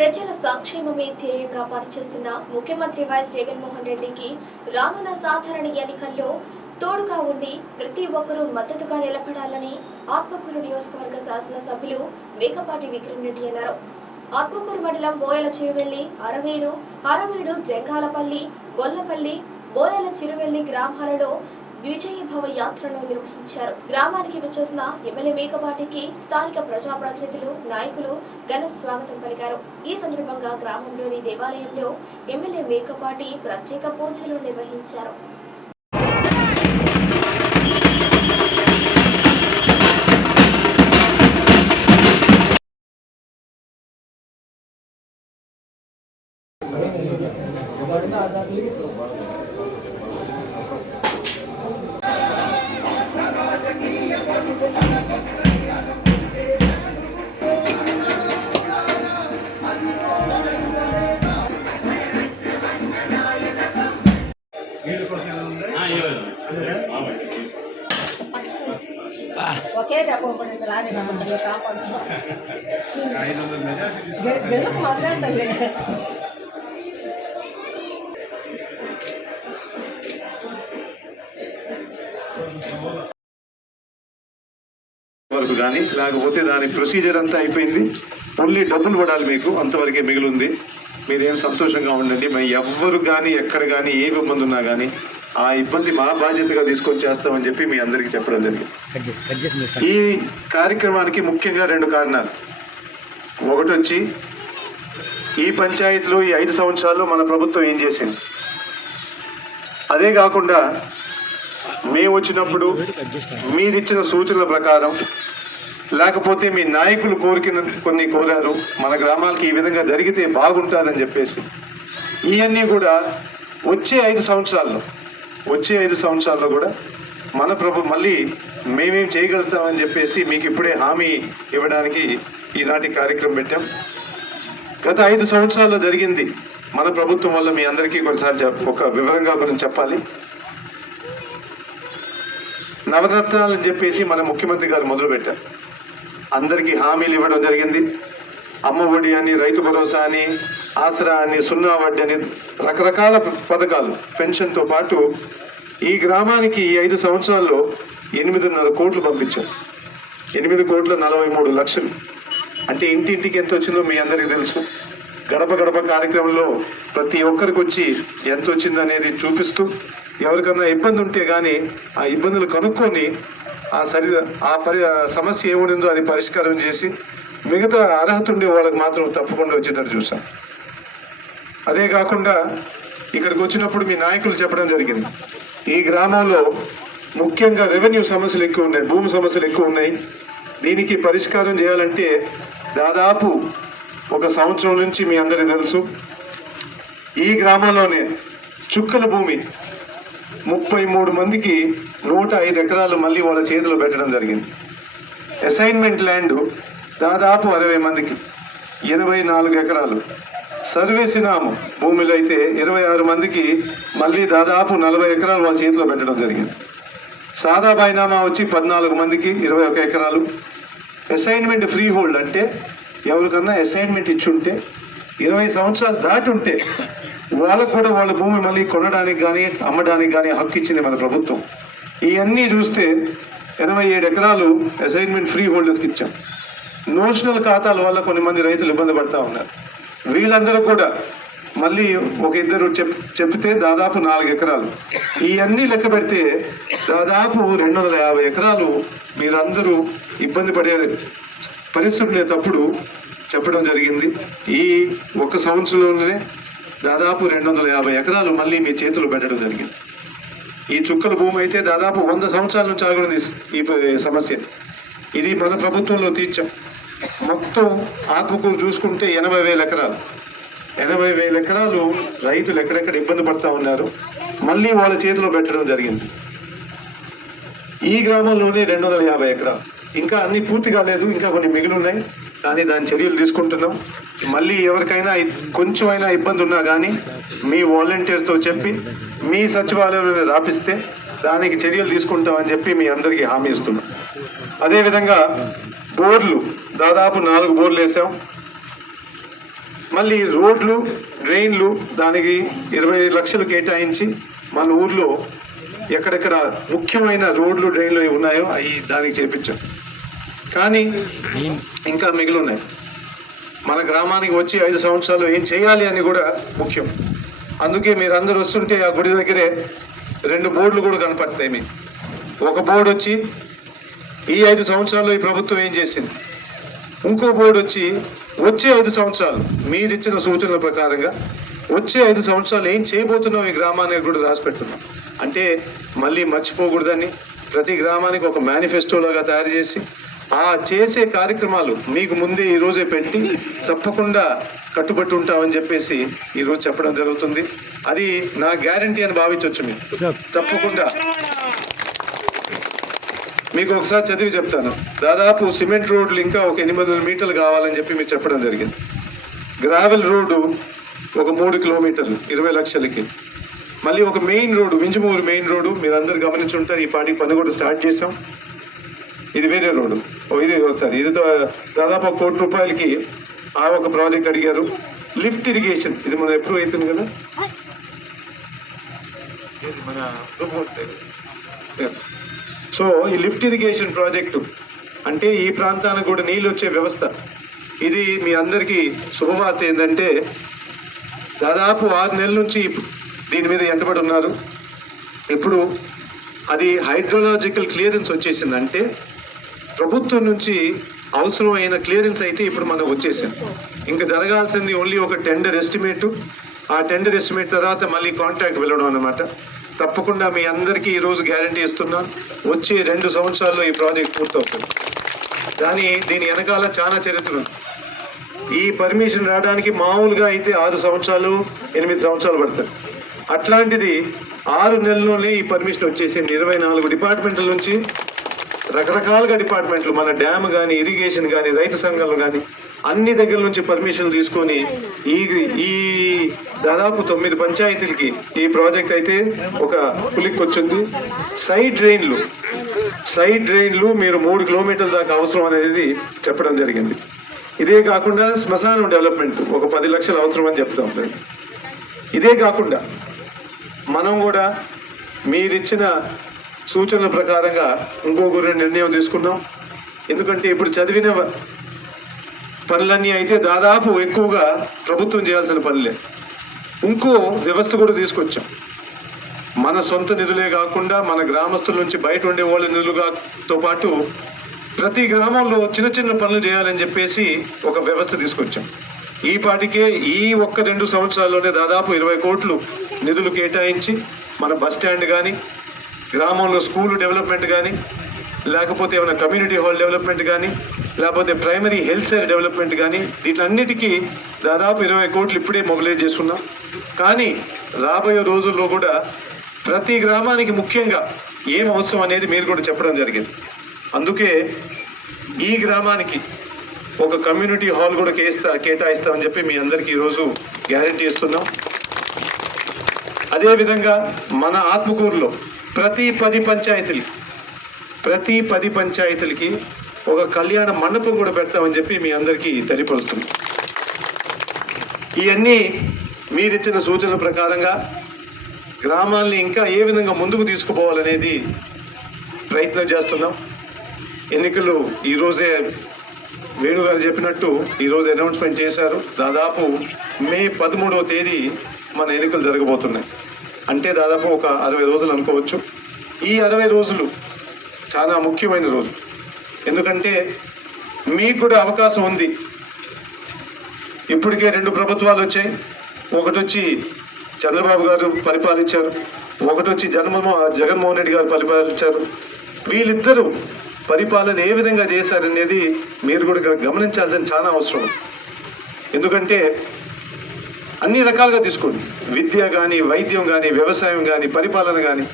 ప్రజల సంక్షేమమే ధ్యేయంగా పనిచేస్తున్న ముఖ్యమంత్రి వైఎస్ జగన్మోహన్ రెడ్డికి రానున్న సాధారణ ఎన్నికల్లో తోడుగా ఉండి ప్రతి ఒక్కరూ మద్దతుగా నిలబడాలని ఆత్మకూరు నియోజకవర్గ శాసనసభ్యులు మేకపాటి విక్రమ్ రెడ్డి అన్నారు. ఆత్మకూరు మండలం బోయల చిరువెల్లి అరవీడు అరవీడు జంగాలపల్లి గొల్లపల్లి బోయల చిరువెల్లి గ్రామాలలో విజయభవ యాత్రను నిర్వహించారు. గ్రామానికి వచ్చేసిన ఎమ్మెల్యే మేకపాటికి స్థానిక ప్రజాప్రతినిధులు నాయకులు ఘన స్వాగతం పలికారు. ఈ సందర్భంగా గ్రామంలోని దేవాలయంలో ఎమ్మెల్యే మేకపాటి ప్రత్యేక పూజలు నిర్వహించారు. మాట్లాడతాలే వరకు కానీ లేకపోతే దాని ప్రొసీజర్ అంతా అయిపోయింది. ఓన్లీ డబ్బులు పడాలి మీకు అంతవరకే మిగిలింది మీరేం సంతోషంగా ఉండండి. మరి ఎవ్వరు కానీ ఎక్కడ కానీ ఏ ఇబ్బంది ఉన్నా కానీ ఆ ఇబ్బంది మా బాధ్యతగా తీసుకొని చేస్తామని చెప్పి మీ అందరికీ చెప్పడం జరిగింది. ఈ కార్యక్రమానికి ముఖ్యంగా రెండు కారణాలు. ఒకటి వచ్చి ఈ పంచాయతీలో ఈ ఐదు సంవత్సరాల్లో మన ప్రభుత్వం ఏం చేసింది? అదే కాకుండా మేము వచ్చినప్పుడు మీరిచ్చిన సూచనల ప్రకారం లేకపోతే మీ నాయకులు కోరికిన కొన్ని కోరారు మన గ్రామాలకి ఈ విధంగా జరిగితే బాగుంటుందని చెప్పేసి. ఇవన్నీ కూడా వచ్చే ఐదు సంవత్సరాల్లో వచ్చే ఐదు సంవత్సరాల్లో కూడా మన ప్రభు మళ్ళీ మేమేం చేయగలుగుతామని చెప్పేసి మీకు ఇప్పుడే హామీ ఇవ్వడానికి ఈనాటి కార్యక్రమం పెట్టాం. గత ఐదు సంవత్సరాల్లో జరిగింది మన ప్రభుత్వం వల్ల మీ అందరికీ కొన్నిసార్లు ఒక వివరంగా గురించి చెప్పాలి. నవరత్నాలు అని చెప్పేసి మన ముఖ్యమంత్రి గారు మొదలుపెట్టారు. అందరికీ హామీలు ఇవ్వడం జరిగింది. అమ్మ ఒడి అని రైతు భరోసా అని ఆసరా అని సున్నా వడ్డీ అని రకరకాల పథకాలు పెన్షన్తో పాటు ఈ గ్రామానికి ఈ ఐదు సంవత్సరాల్లో ఎనిమిదిన్నర కోట్లు పంపించాం ఎనిమిది కోట్ల నలభై మూడు లక్షలు. అంటే ఇంటింటికి ఎంత వచ్చిందో మీ అందరికీ తెలుసు. గడప గడప కార్యక్రమంలో ప్రతి ఒక్కరికి వచ్చి ఎంత వచ్చిందనేది చూపిస్తూ ఎవరికన్నా ఇబ్బంది ఉంటే కానీ ఆ ఇబ్బందులు కనుక్కొని ఆ సరి ఆ పరి సమస్య ఏముండిందో అది పరిష్కారం చేసి మిగతా అర్హత ఉండే వాళ్ళకి మాత్రం తప్పకుండా వచ్చేటట్టు చూసాం అదే కాకుండా ఇక్కడికి వచ్చినప్పుడు మీ నాయకులు చెప్పడం జరిగింది. ఈ గ్రామంలో ముఖ్యంగా రెవెన్యూ సమస్యలు ఎక్కువ ఉన్నాయి భూమి సమస్యలు ఎక్కువ ఉన్నాయి. దీనికి పరిష్కారం చేయాలంటే దాదాపు ఒక సంవత్సరం నుంచి మీ అందరికీ తెలుసు. ఈ గ్రామంలోనే చుక్కల భూమి ముప్పై మూడు మందికి నూట ఐదు ఎకరాలు మళ్ళీ వాళ్ళ చేతిలో పెట్టడం జరిగింది. అసైన్మెంట్ ల్యాండ్ దాదాపు అరవై మందికి ఎనభై నాలుగు ఎకరాలు. సర్వేసినాము. భూమిలో అయితే ఇరవై ఆరు మందికి మళ్ళీ దాదాపు నలభై ఎకరాలు వాళ్ళ చేతిలో పెట్టడం జరిగింది. సాదా బైనామా వచ్చి పద్నాలుగు మందికి ఇరవై ఒక ఎకరాలు. అసైన్మెంట్ ఫ్రీ హోల్డ్ అంటే ఎవరికన్నా అసైన్మెంట్ ఇచ్చుంటే ఇరవై సంవత్సరాలు దాటి ఉంటే వాళ్ళకు కూడా వాళ్ళ భూమి మళ్ళీ కొనడానికి కానీ అమ్మడానికి కానీ హక్కు ఇచ్చింది మన ప్రభుత్వం. ఇవన్నీ చూస్తే ఎనభై ఏడు ఎకరాలు అసైన్మెంట్ ఫ్రీ హోల్డర్స్కి ఇచ్చాం. నోషనల్ ఖాతాల వల్ల కొన్ని మంది రైతులు ఇబ్బంది పడతా ఉన్నారు. వీళ్ళందరూ కూడా మళ్ళీ ఒక ఇద్దరు చెప్ చెప్తే దాదాపు నాలుగు ఎకరాలు. ఇవన్నీ లెక్క పెడితే దాదాపు రెండు వందల యాభై ఎకరాలు మీరందరూ ఇబ్బంది పడే పరిస్థితులు లేనప్పుడు చెప్పడం జరిగింది. ఈ ఒక సంవత్సరంలోనే దాదాపు రెండు వందల యాభై ఎకరాలు మళ్ళీ మీ చేతులు పెట్టడం జరిగింది. ఈ చుక్కల భూమి అయితే దాదాపు వంద సంవత్సరాల నుంచి ఆగుతుంది ఈ సమస్య. ఇది మన ప్రభుత్వంలో తీర్చాం మొత్తం ఆత్మకూరు చూసుకుంటే ఎనభై వేల ఎకరాలు. ఎనభై వేల ఎకరాలు రైతులు ఎక్కడెక్కడ ఇబ్బంది పడతా ఉన్నారు మళ్ళీ వాళ్ళ చేతిలో పెట్టడం జరిగింది. ఈ గ్రామంలోనే రెండు వందల యాభై ఎకరాలు. ఇంకా అన్ని పూర్తి కాలేదు ఇంకా కొన్ని మిగిలి ఉన్నాయి కానీ దాని చర్యలు తీసుకుంటున్నాం. మళ్ళీ ఎవరికైనా కొంచెం కొంచెమైనా ఇబ్బంది ఉన్నా కానీ మీ వాలంటీర్తో చెప్పి మీ సచివాలయంలో రాపిస్తే దానికి చర్యలు తీసుకుంటామని చెప్పి మీ అందరికీ హామీ ఇస్తున్నాం. అదేవిధంగా బోర్లు దాదాపు నాలుగు బోర్లు వేసాం. మళ్ళీ రోడ్లు డ్రైన్లు దానికి ఇరవై లక్షలు కేటాయించి మన ఊర్లో ఎక్కడెక్కడ ముఖ్యమైన రోడ్లు డ్రైన్లు ఉన్నాయో అవి దానికి చేపించాం. కానీ ఇంకా మిగిలి ఉన్నాయి మన గ్రామానికి వచ్చి ఐదు సంవత్సరాలు ఏం చేయాలి అని కూడా ముఖ్యం. అందుకే మీరు అందరు వస్తుంటే ఆ గుడి దగ్గరే రెండు బోర్డులు కూడా కనపడతాయి మీకు. ఒక బోర్డు వచ్చి ఈ ఐదు సంవత్సరాల్లో ఈ ప్రభుత్వం ఏం చేసింది? ఇంకో బోర్డు వచ్చి వచ్చే ఐదు సంవత్సరాలు మీరిచ్చిన సూచనల ప్రకారంగా వచ్చే ఐదు సంవత్సరాలు ఏం చేయబోతున్నాం ఈ గ్రామానికి కూడా రాసి పెట్టున్నాం అంటే మళ్ళీ మర్చిపోకూడదని ప్రతి గ్రామానికి ఒక మేనిఫెస్టోలాగా తయారు చేసి ఆ చేసే కార్యక్రమాలు మీకు ముందే ఈ రోజే పెట్టి తప్పకుండా కట్టుబట్టి ఉంటామని చెప్పేసి ఈ రోజు చెప్పడం జరుగుతుంది. అది నా గ్యారంటీ అని భావించవచ్చు మీరు. తప్పకుండా. మీకు ఒకసారి చదివి చెప్తాను. దాదాపు సిమెంట్ రోడ్లు ఇంకా ఒక ఎనిమిది వందల మీటర్లు కావాలని చెప్పి మీరు చెప్పడం జరిగింది. గ్రావెల్ రోడ్డు ఒక మూడు కిలోమీటర్లు ఇరవై లక్షలకి. మళ్ళీ ఒక main road Vinjamuru main road మీరు అందరు గమనించుంటారు. ఈ పాటికి పని కూడా స్టార్ట్ చేసాం ఇది వేరే రోడ్డు. ఓ ఇది సార్ ఇది దాదాపు కోటి రూపాయలకి ఆ ఒక ప్రాజెక్ట్ అడిగారు. లిఫ్ట్ ఇరిగేషన్ ఇది మన ఎప్పుడు అవుతుంది కదా? సో ఈ లిఫ్ట్ ఇరిగేషన్ ప్రాజెక్టు అంటే ఈ ప్రాంతానికి కూడా నీళ్ళు వచ్చే వ్యవస్థ. ఇది మీ అందరికీ శుభవార్త ఏంటంటే దాదాపు ఆరు నెలల నుంచి దీని మీద ఎంటబడి ఉన్నారు. ఇప్పుడు అది హైడ్రోలాజికల్ క్లియరెన్స్ వచ్చేసింది అంటే ప్రభుత్వం నుంచి అవసరమైన క్లియరెన్స్ అయితే ఇప్పుడు మనకు వచ్చేసాం ఇంకా జరగాల్సింది ఓన్లీ ఒక టెండర్ ఎస్టిమేట్ ఆ టెండర్ ఎస్టిమేట్ తర్వాత మళ్ళీ కాంట్రాక్ట్ వెళ్ళడం అన్నమాట. తప్పకుండా మీ అందరికీ ఈరోజు గ్యారంటీ ఇస్తున్నాం. వచ్చే రెండు సంవత్సరాల్లో ఈ ప్రాజెక్ట్ పూర్తవుతుంది. కానీ దీని వెనకాల చాలా చరిత్ర ఉంది. ఈ పర్మిషన్ రావడానికి మామూలుగా అయితే ఆరు సంవత్సరాలు ఎనిమిది సంవత్సరాలు పడుతుంది. అట్లాంటిది ఆరు నెలల్లోనే ఈ పర్మిషన్ వచ్చేసింది. ఇరవై నాలుగు డిపార్ట్మెంట్ల నుంచి రకరకాలుగా డిపార్ట్మెంట్లు మన డ్యామ్ కానీ ఇరిగేషన్ కానీ రైతు సంఘాలు కానీ అన్ని దగ్గర నుంచి పర్మిషన్ తీసుకొని ఈ ఈ దాదాపు తొమ్మిది పంచాయతీలకి ఈ ప్రాజెక్ట్ అయితే ఒక పులికి వచ్చింది సైడ్ డ్రైన్లు సైడ్ డ్రైన్లు మీరు మూడు కిలోమీటర్ల దాకా అవసరం అనేది చెప్పడం జరిగింది. ఇదే కాకుండా శ్మశానం డెవలప్మెంట్ ఒక పది లక్షలు అవసరం అని చెప్తాం ఇదే కాకుండా మనం కూడా మీరిచ్చిన సూచనల ప్రకారంగా ఇంకో గురి నిర్ణయం తీసుకున్నాం. ఎందుకంటే ఇప్పుడు చదివిన పనులన్నీ అయితే దాదాపు ఎక్కువగా ప్రభుత్వం చేయాల్సిన పనులే. ఇంకో వ్యవస్థ కూడా తీసుకొచ్చాం. మన సొంత నిధులే కాకుండా మన గ్రామస్తుల నుంచి బయట ఉండే వాళ్ళ నిధులుగాతో పాటు ప్రతి గ్రామంలో చిన్న చిన్న పనులు చేయాలని చెప్పేసి ఒక వ్యవస్థ తీసుకొచ్చాం. ఈ పాటికే ఈ ఒక్క రెండు సంవత్సరాల్లోనే దాదాపు ఇరవై కోట్లు నిధులు కేటాయించి మన బస్ స్టాండ్ కానీ గ్రామంలో స్కూల్ డెవలప్మెంట్ కానీ లేకపోతే ఏమైనా కమ్యూనిటీ హాల్ డెవలప్మెంట్ కానీ లేకపోతే ప్రైమరీ హెల్త్ కేర్ డెవలప్మెంట్ కానీ వీటన్నిటికీ దాదాపు ఇరవై కోట్లు ఇప్పుడే మొబిలైజ్ చేసుకున్నాం. కానీ రాబోయే రోజుల్లో కూడా ప్రతి గ్రామానికి ముఖ్యంగా ఏం అవసరం అనేది మీరు కూడా చెప్పడం జరిగింది. అందుకే ఈ గ్రామానికి ఒక కమ్యూనిటీ హాల్ కూడా కేస్తా కేటాయిస్తామని చెప్పి మీ అందరికీ ఈరోజు గ్యారంటీ ఇస్తున్నాం. అదేవిధంగా మన ఆత్మకూరులో ప్రతి పది పంచాయతీలకి ప్రతి పది పంచాయతీలకి ఒక కళ్యాణ మండపం కూడా పెడతామని చెప్పి మీ అందరికీ తెలియపరుస్తుంది ఇవన్నీ మీరిచ్చిన సూచనల ప్రకారంగా గ్రామాల్ని ఇంకా ఏ విధంగా ముందుకు తీసుకుపోవాలనేది ప్రయత్నం చేస్తున్నాం. ఎన్నికలు ఈరోజే వేణు గారు చెప్పినట్టు ఈరోజు అనౌన్స్మెంట్ చేశారు. దాదాపు మే పదమూడవ తేదీ మన ఎన్నికలు జరగబోతున్నాయి. అంటే దాదాపు ఒక అరవై రోజులు అనుకోవచ్చు. ఈ అరవై రోజులు చాలా ముఖ్యమైన రోజు. ఎందుకంటే మీకు కూడా అవకాశం ఉంది. ఇప్పటికే రెండు ప్రభుత్వాలు వచ్చాయి. ఒకటి వచ్చి చంద్రబాబు గారు పరిపాలించారు. ఒకటి వచ్చి జగన్మో జగన్మోహన్ రెడ్డి గారు పరిపాలించారు. వీళ్ళిద్దరూ పరిపాలన ఏ విధంగా చేశారనేది మీరు కూడా గమనించాల్సిన చాలా అవసరం. ఎందుకంటే అన్ని రకాలుగా తీసుకోండి. విద్య కానీ వైద్యం కానీ వ్యవసాయం కానీ పరిపాలన కానీ